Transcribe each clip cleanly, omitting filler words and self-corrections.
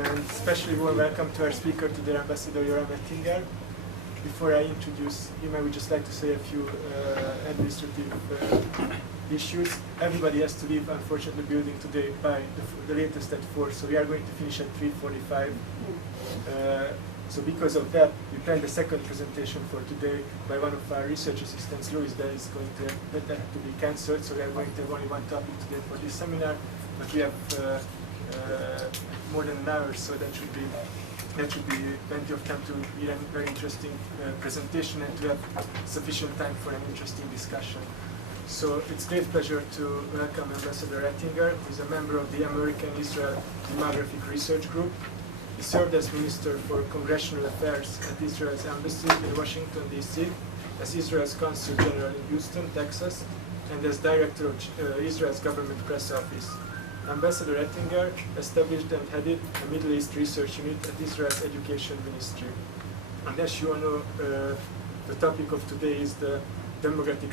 and especially warm welcome to our speaker today, Ambassador Yoram Ettinger. Before I introduce him, I would just like to say a few administrative issues. Everybody has to leave, unfortunately, the building today by the latest at 4, so we are going to finish at 3:45. So because of that, we planned the second presentation for today by one of our research assistants, Louis, that is going to have to be cancelled. So we are going to have only one topic today for this seminar, but we have more than an hour, so that should be plenty of time to hear a very interesting presentation and to have sufficient time for an interesting discussion. So it's a great pleasure to welcome Ambassador Ettinger, who is a member of the American-Israel Demographic Research Group. He served as Minister for Congressional Affairs at Israel's Embassy in Washington, D.C., as Israel's Consul General in Houston, Texas, and as Director of Israel's Government Press Office. Ambassador Ettinger established and headed a Middle East research unit at Israel's Education Ministry. And as you all know, the topic of today is the demographic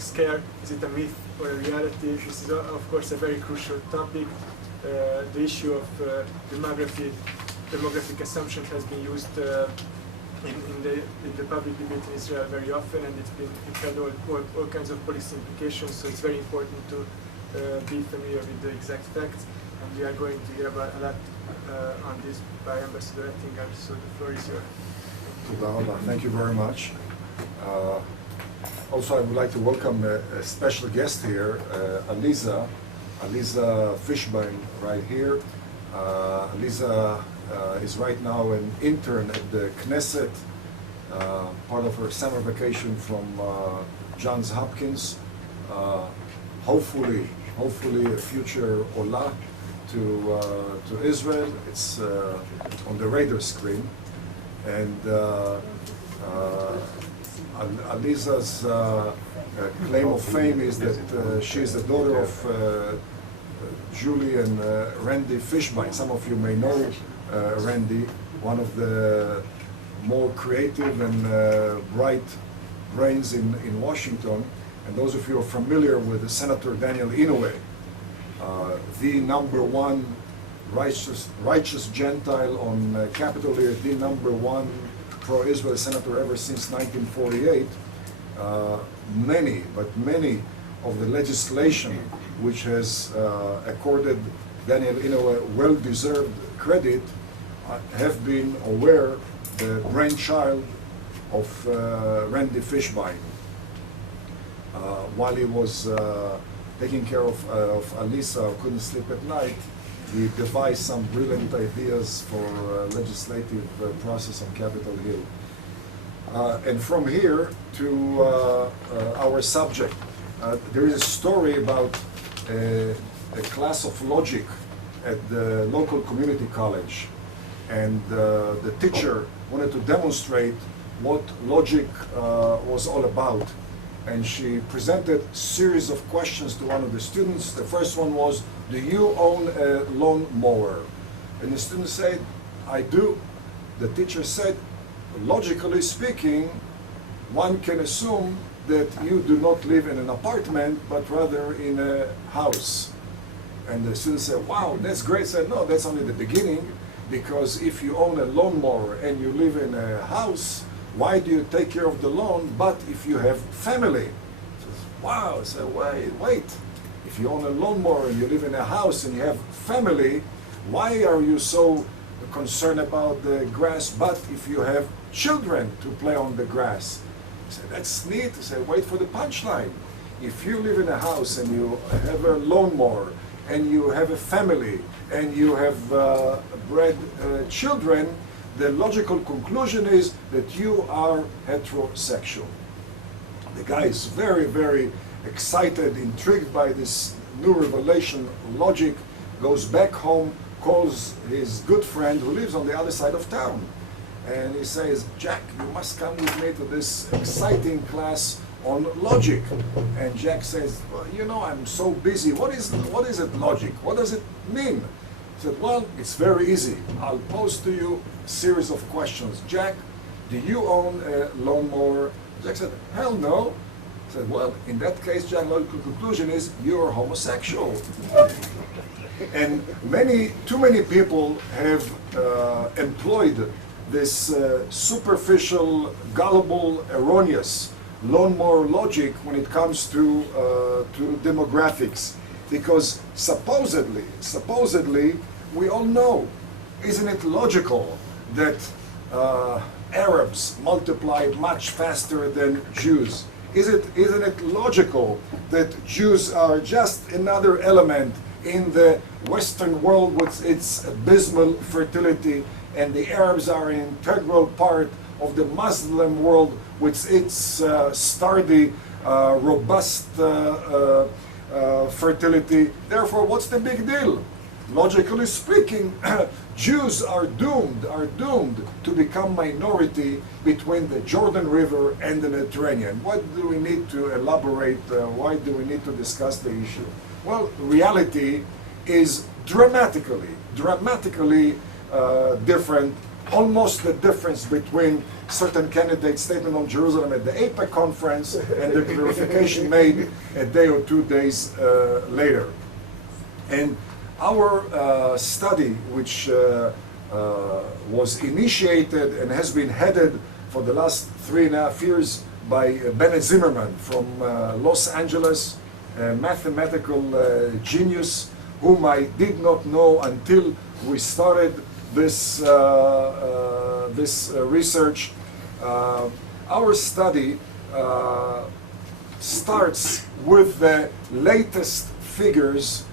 scare. Is it a myth or a reality? This is, of course, a very crucial topic. The issue of demographic assumption has been used in the public debate in Israel very often, and it had all kinds of policy implications, so it's very important to be familiar with the exact facts, and we are going to hear a lot on this by Ambassador Ettinger, so the floor is yours. Thank you very much. Also, I would like to welcome a special guest here, Aliza Fishbein, right here. Aliza is right now an intern at the Knesset, part of her summer vacation from Johns Hopkins. Hopefully a future Ola to Israel. It's on the radar screen. And Aliza's claim of fame is that she is the daughter of Julie and Randy Fishbein. Some of you may know Randy, one of the more creative and bright brains in Washington. And those of you who are familiar with Senator Daniel Inouye, the _1 righteous Gentile on Capitol Hill, the #1 pro-Israel senator ever since 1948, many of the legislation which has accorded Daniel Inouye well-deserved credit have been aware the brainchild of Randy Fishbein. While he was taking care of Alisa, who couldn't sleep at night, he devised some brilliant ideas for legislative process on Capitol Hill. And from here to our subject, there is a story about a class of logic at the local community college, and the teacher wanted to demonstrate what logic was all about. And she presented a series of questions to one of the students. The first one was, do you own a lawn mower? And the student said, I do. The teacher said, logically speaking, one can assume that you do not live in an apartment, but rather in a house. And the student said, wow, that's great. Said, no, that's only the beginning, because if you own a lawnmower and you live in a house, why do you take care of the lawn? But if you have family, says, wow. I said, wait. If you own a lawnmower and you live in a house and you have family, why are you so concerned about the grass? But if you have children to play on the grass, I said, that's neat. I said, wait for the punchline. If you live in a house and you have a lawnmower and you have a family and you have bred children, the logical conclusion is that you are heterosexual. The guy is very excited, intrigued by this new revelation, logic, goes back home, calls his good friend who lives on the other side of town. And he says, Jack, you must come with me to this exciting class on logic. And Jack says, well, you know, I'm so busy. What is it, logic? What does it mean? He said, well, it's very easy. I'll pose to you a series of questions. Jack, do you own a lawnmower? Jack said, hell no. He well, in that case, the logical conclusion is you're homosexual. And too many people have employed this superficial, gullible, erroneous lawnmower logic when it comes to demographics, because supposedly, we all know, isn't it logical that Arabs multiply much faster than Jews? Isn't it logical that Jews are just another element in the Western world with its abysmal fertility, and the Arabs are an integral part of the Muslim world with its sturdy, robust fertility? Therefore, what's the big deal? Logically speaking, Jews are doomed to become minority between the Jordan River and the Mediterranean. What do we need to elaborate? Why do we need to discuss the issue? Well, reality is dramatically different. Almost the difference between certain candidates' statement on Jerusalem at the AIPAC conference and the clarification made a day or 2 days later. And our study, which was initiated and has been headed for the last 3.5 years by Bennett Zimmerman from Los Angeles, a mathematical genius whom I did not know until we started this research. Our study starts with the latest figures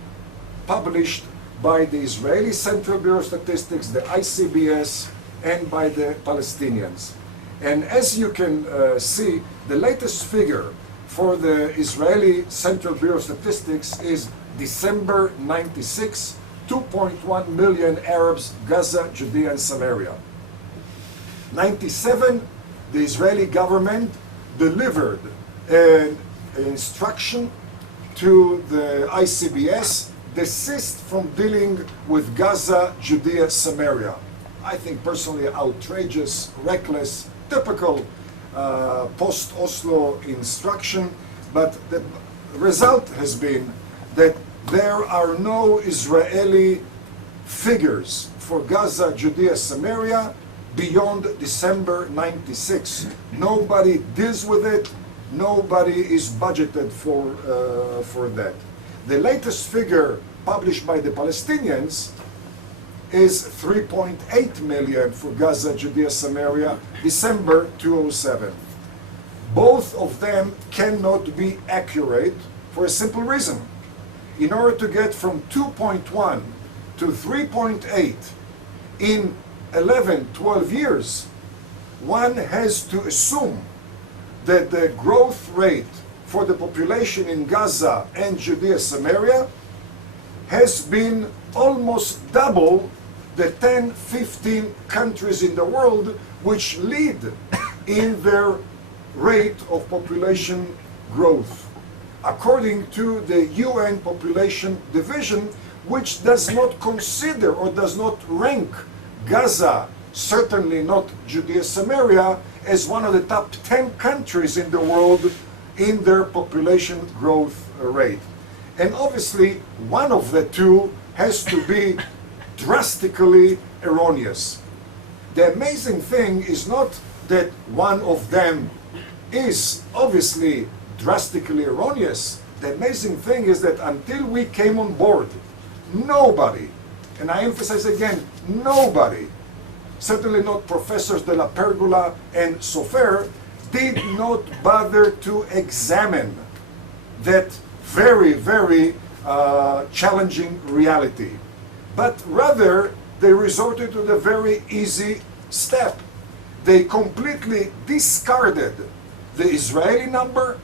published by the Israeli Central Bureau of Statistics, the ICBS, and by the Palestinians. And as you can see, the latest figure for the Israeli Central Bureau of Statistics is December 96, 2.1 million Arabs, Gaza, Judea, and Samaria. 97, the Israeli government delivered an instruction to the ICBS, desist from dealing with Gaza, Judea, Samaria. I think personally outrageous, reckless, typical post-Oslo instruction, but the result has been that there are no Israeli figures for Gaza, Judea, Samaria beyond December 96. Nobody deals with it. Nobody is budgeted for that. The latest figure published by the Palestinians is 3.8 million for Gaza, Judea, Samaria, December 2007. Both of them cannot be accurate for a simple reason. In order to get from 2.1 to 3.8 in 11, 12 years, one has to assume that the growth rate for the population in Gaza and Judea, Samaria has been almost double the 10, 15 countries in the world which lead in their rate of population growth, according to the UN Population Division, which does not consider or does not rank Gaza, certainly not Judea, Samaria, as one of the top 10 countries in the world in their population growth rate. And obviously, one of the two has to be drastically erroneous. The amazing thing is not that one of them is obviously drastically erroneous. The amazing thing is that until we came on board, nobody, and I emphasize again, nobody, certainly not Professors de la Pergola and Sofer, did not bother to examine that very, very challenging reality. But rather, they resorted to the very easy step. They completely discarded the Israeli number,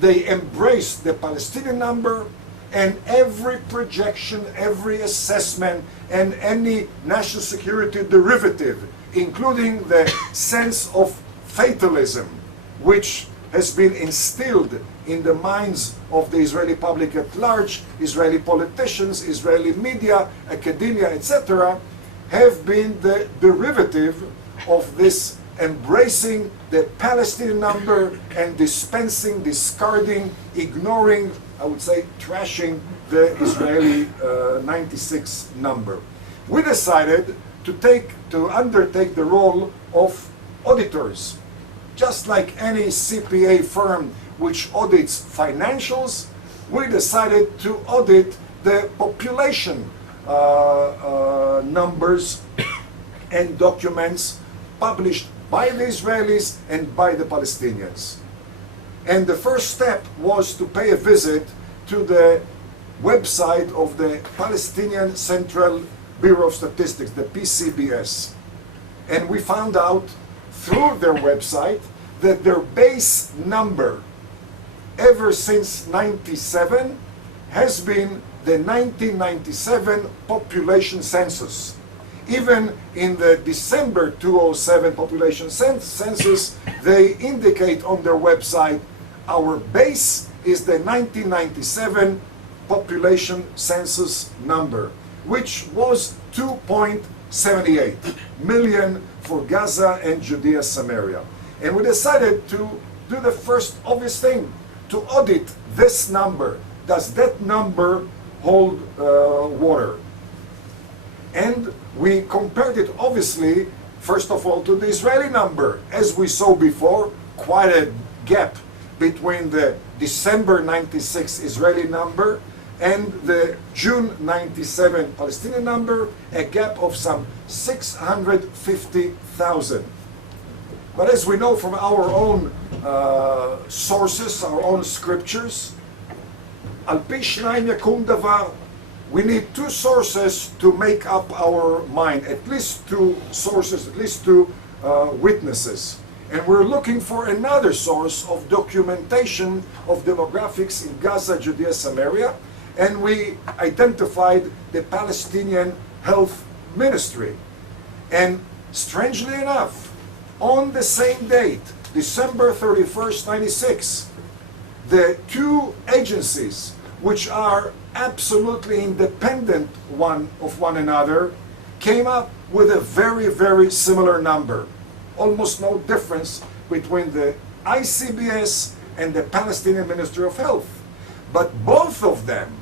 they embraced the Palestinian number, and every projection, every assessment, and any national security derivative, including the sense of fatalism, which has been instilled in the minds of the Israeli public at large, Israeli politicians, Israeli media, academia, etc., have been the derivative of this embracing the Palestinian number and dispensing, discarding, ignoring, I would say trashing the Israeli 96 number. We decided to undertake the role of auditors. Just like any CPA firm which audits financials, we decided to audit the population numbers and documents published by the Israelis and by the Palestinians. And the first step was to pay a visit to the website of the Palestinian Central Bureau of Statistics, the PCBS. And we found out through their website that their base number ever since 97 has been the 1997 population census. Even in the December 2007 population census, they indicate on their website, our base is the 1997 population census number, which was 2.78 million for Gaza and Judea Samaria. And we decided to do the first obvious thing, to audit this number. Does that number hold water? And we compared it, obviously, first of all, to the Israeli number. As we saw before, quite a gap between the December 96 Israeli number and the June 97 Palestinian number, a gap of some 650,000. But as we know from our own sources, our own scriptures, Al pi shnayim yakum davar, we need two sources to make up our mind, at least two sources, at least two witnesses. And we're looking for another source of documentation of demographics in Gaza, Judea, Samaria, and we identified the Palestinian Health Ministry. And strangely enough, on the same date, December 31st, 96, the two agencies which are absolutely independent of one another came up with a very, very similar number. Almost no difference between the ICBS and the Palestinian Ministry of Health. But both of them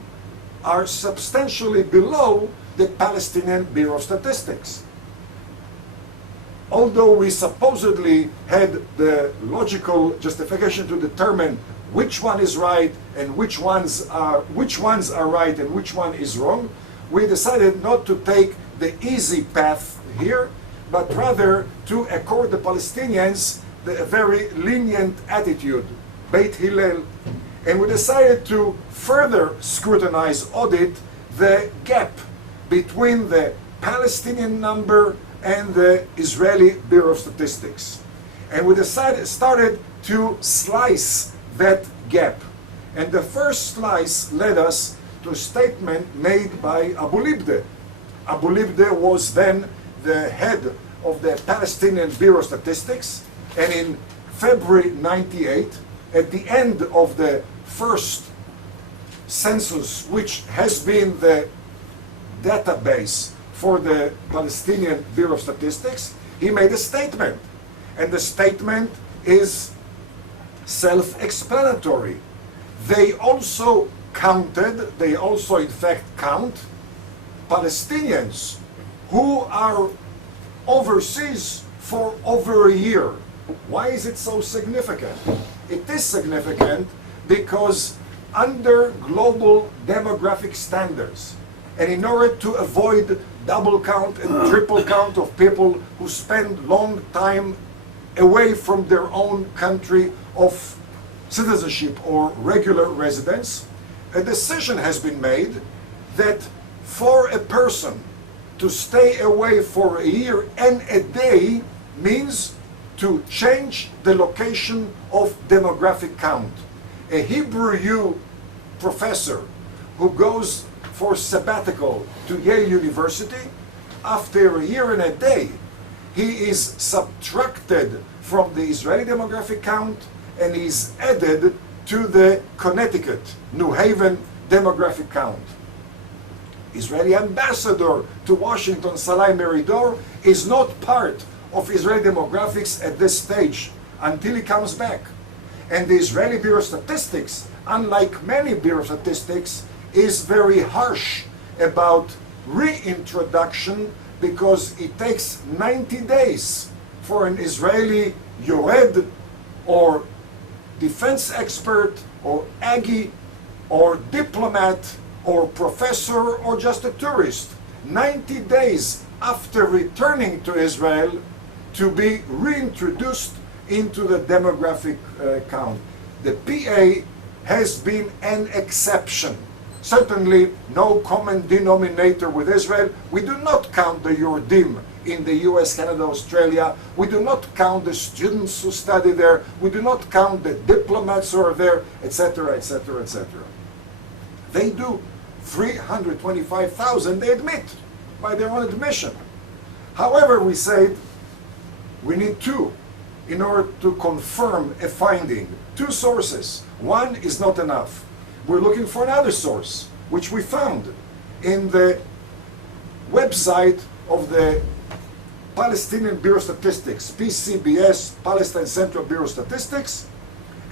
are substantially below the Palestinian Bureau of Statistics. Although we supposedly had the logical justification to determine which one is right and which ones are right and which one is wrong, we decided not to take the easy path here, but rather to accord the Palestinians a very lenient attitude, Beit Hillel, and we decided to further scrutinize, audit the gap between the Palestinian number and the Israeli Bureau of Statistics. And we started to slice that gap. And the first slice led us to a statement made by Abu Libde. Abu Libde was then the head of the Palestinian Bureau of Statistics, and in February 98, at the end of the first census, which has been the database for the Palestinian Bureau of Statistics, he made a statement. And the statement is self-explanatory. They also in fact count Palestinians who are overseas for over a year. Why is it so significant? It is significant because under global demographic standards, and in order to avoid double count and triple count of people who spend long time away from their own country of citizenship or regular residence, a decision has been made that for a person to stay away for a year and a day means to change the location of demographic count. A Hebrew U professor who goes for sabbatical to Yale University, after a year and a day, he is subtracted from the Israeli demographic count and is added to the Connecticut, New Haven demographic count. Israeli ambassador to Washington, Salai Meridor, is not part of Israeli demographics at this stage until he comes back. And the Israeli Bureau of Statistics, unlike many Bureau of Statistics, is very harsh about reintroduction because it takes 90 days for an Israeli Yored or defense expert or Aggie or diplomat or professor or just a tourist, 90 days after returning to Israel to be reintroduced into the demographic count. The PA has been an exception. Certainly no common denominator with Israel. We do not count the Yordim in the US, Canada, Australia. We do not count the students who study there. We do not count the diplomats who are there, etc., etc., etc. They do 325,000, they admit, by their own admission. However, we said we need two in order to confirm a finding. Two sources. One is not enough. We're looking for another source, which we found in the website of the Palestinian Bureau of Statistics, PCBS, Palestine Central Bureau of Statistics,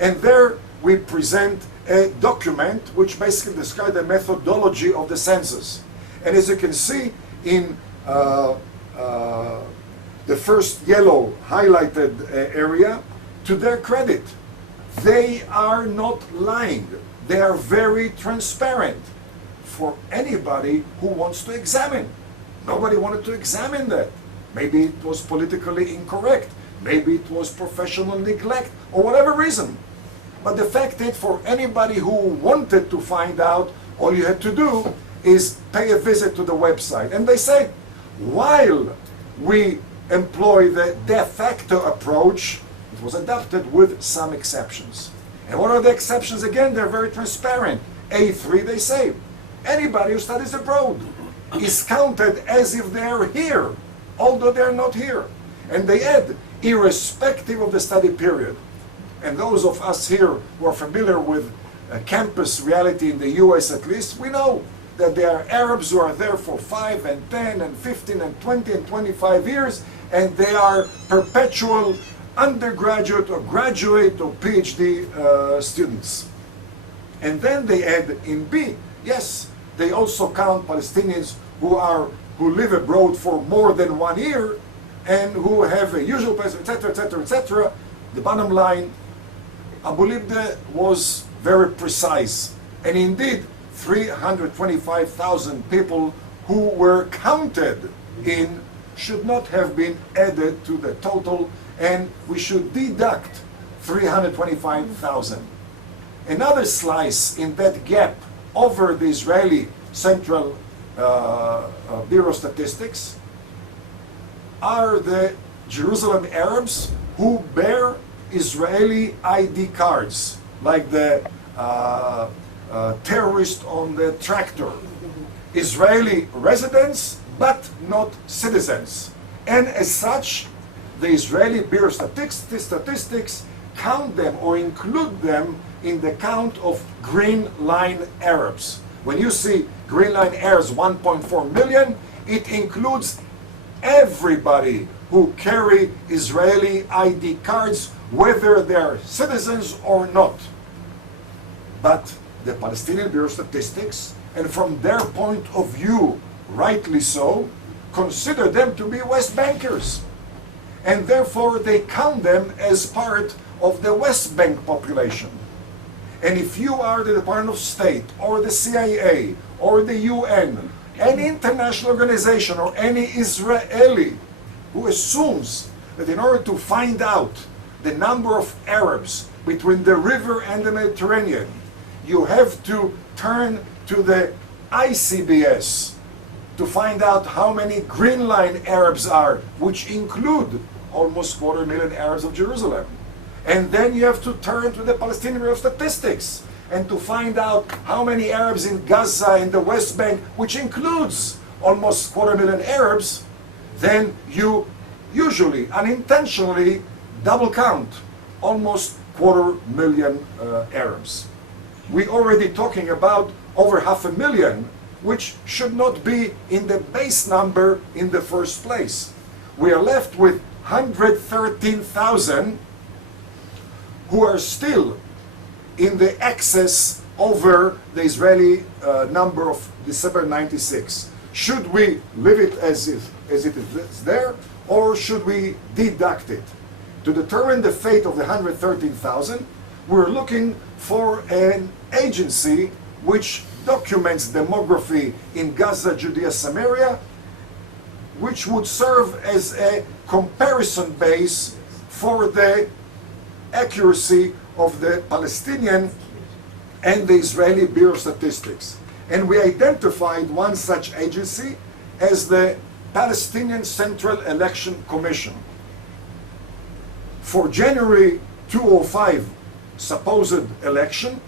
and there we present a document which basically describes the methodology of the census. And as you can see in the first yellow highlighted area, to their credit, they are not lying. They are very transparent for anybody who wants to examine. Nobody wanted to examine that. Maybe it was politically incorrect. Maybe it was professional neglect, or whatever reason. But the fact is, for anybody who wanted to find out, all you had to do is pay a visit to the website. And they say, while we employ the de facto approach, it was adopted with some exceptions. And what are the exceptions? Again, they're very transparent. A3, they say, anybody who studies abroad is counted as if they are here, although they're not here. And they add, irrespective of the study period. And those of us here who are familiar with campus reality in the US at least, we know that there are Arabs who are there for 5 and 10 and 15 and 20 and 25 years, and they are perpetual undergraduate or graduate or PhD students. And then they add in B, yes, they also count Palestinians who live abroad for more than 1 year and who have a usual place, etc., etc., etc. The bottom line, Abu Libde was very precise. And indeed, 325,000 people who were counted in should not have been added to the total, and we should deduct 325,000. Another slice in that gap over the Israeli Central Bureau of Statistics are the Jerusalem Arabs who bear Israeli ID cards, like the terrorist on the tractor. Israeli residents, but not citizens. And as such, the Israeli Bureau of Statistics count them or include them in the count of Green Line Arabs. When you see Green Line Arabs 1.4 million, it includes everybody who carry Israeli ID cards, whether they're citizens or not. But the Palestinian Bureau of Statistics, and from their point of view, rightly so, consider them to be West Bankers. And therefore they count them as part of the West Bank population. And if you are the Department of State or the CIA or the UN, any international organization or any Israeli who assumes that in order to find out the number of Arabs between the river and the Mediterranean, you have to turn to the ICBS to find out how many Green Line Arabs are, which include almost 250,000 Arabs of Jerusalem. And then you have to turn to the Palestinian Bureau of Statistics and to find out how many Arabs in Gaza and the West Bank, which includes almost 250,000 Arabs. Then you usually, unintentionally, double count almost 250,000 Arabs. We're already talking about over 500,000, which should not be in the base number in the first place. We are left with 113,000 who are still in the excess over the Israeli number of December 96. Should we leave it as it is there, or should we deduct it? To determine the fate of the 113,000, we're looking for an agency which documents demography in Gaza, Judea, Samaria, which would serve as a comparison base for the accuracy of the Palestinian and the Israeli Bureau of Statistics. And we identified one such agency as the Palestinian Central Election Commission. For January 2005 supposed election,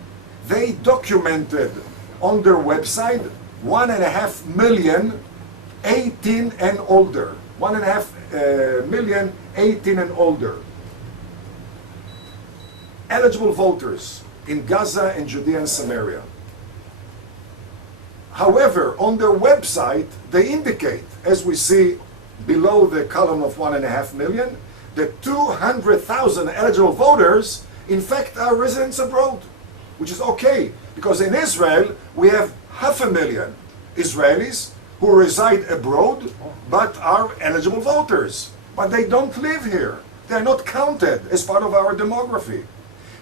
they documented on their website 1.5 million 18 and older. 1.5 million 18 and older eligible voters in Gaza and Judea and Samaria. However, on their website, they indicate, as we see below the column of 1.5 million, that 200,000 eligible voters, in fact, are residents abroad, which is okay, because in Israel, we have 500,000 Israelis who reside abroad, but are eligible voters. But they don't live here. They're not counted as part of our demography.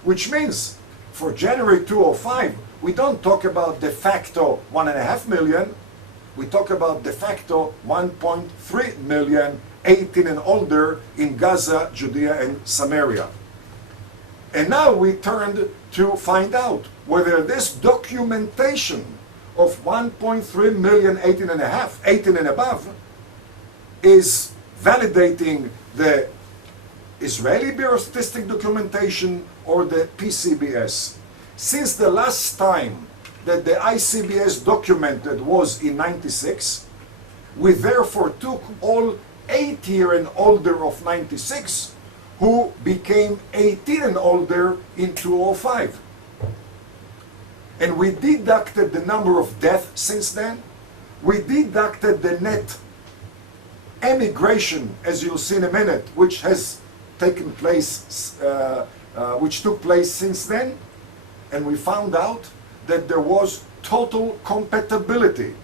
Which means, for January 2005, we don't talk about de facto 1.5 million, we talk about de facto 1.3 million 18 and older in Gaza, Judea, and Samaria. And now we turned to find out whether this documentation of 1.3 million 18 and above is validating the Israeli Bureau of Statistics documentation or the PCBS. Since the last time that the ICBS documented was in 96, we therefore took all 8-year and older of 96 who became 18 and older in 2005. And we deducted the number of deaths since then. We deducted the net emigration, as you'll see in a minute, which has taken place, which took place since then, and we found out that there was total compatibility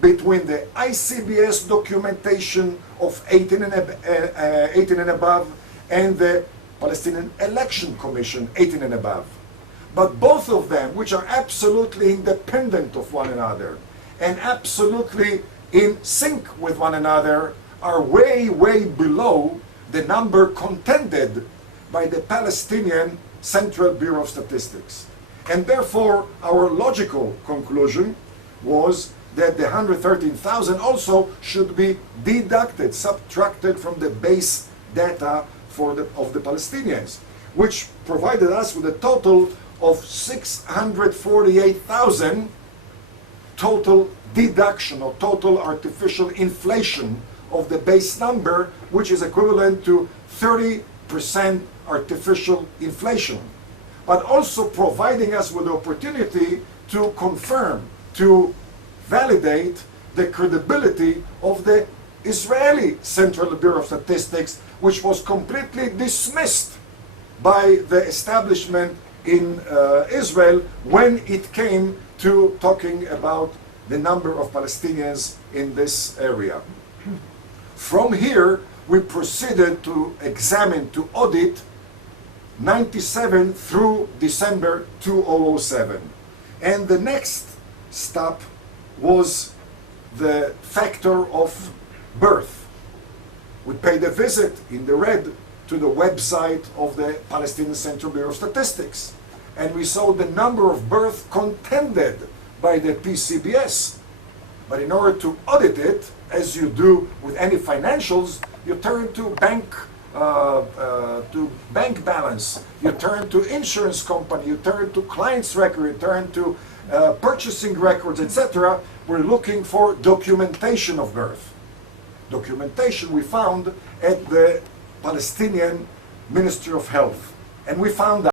between the ICBS documentation of 18 and above and the Palestinian Election Commission 18 and above. But both of them, which are absolutely independent of one another and absolutely in sync with one another, are way, way below the number contended by the Palestinian Central Bureau of Statistics. And therefore, our logical conclusion was that the 113,000 also should be deducted, subtracted from the base data of the Palestinians, which provided us with a total of 648,000 total deduction or total artificial inflation of the base number, which is equivalent to 30% artificial inflation, but also providing us with the opportunity to confirm, to validate the credibility of the Israeli Central Bureau of Statistics, which was completely dismissed by the establishment in Israel when it came to talking about the number of Palestinians in this area. From here, we proceeded to examine, to audit 97 through December 2007. And the next stop was the factor of birth. We paid a visit in the red to the website of the Palestinian Central Bureau of Statistics, and we saw the number of births contended by the PCBS. But in order to audit it, as you do with any financials, you turn to bank balance, you turn to insurance company, you turn to client's record, you turn to purchasing records, etc. We're looking for documentation of birth. Documentation we found at the Palestinian Ministry of Health, and we found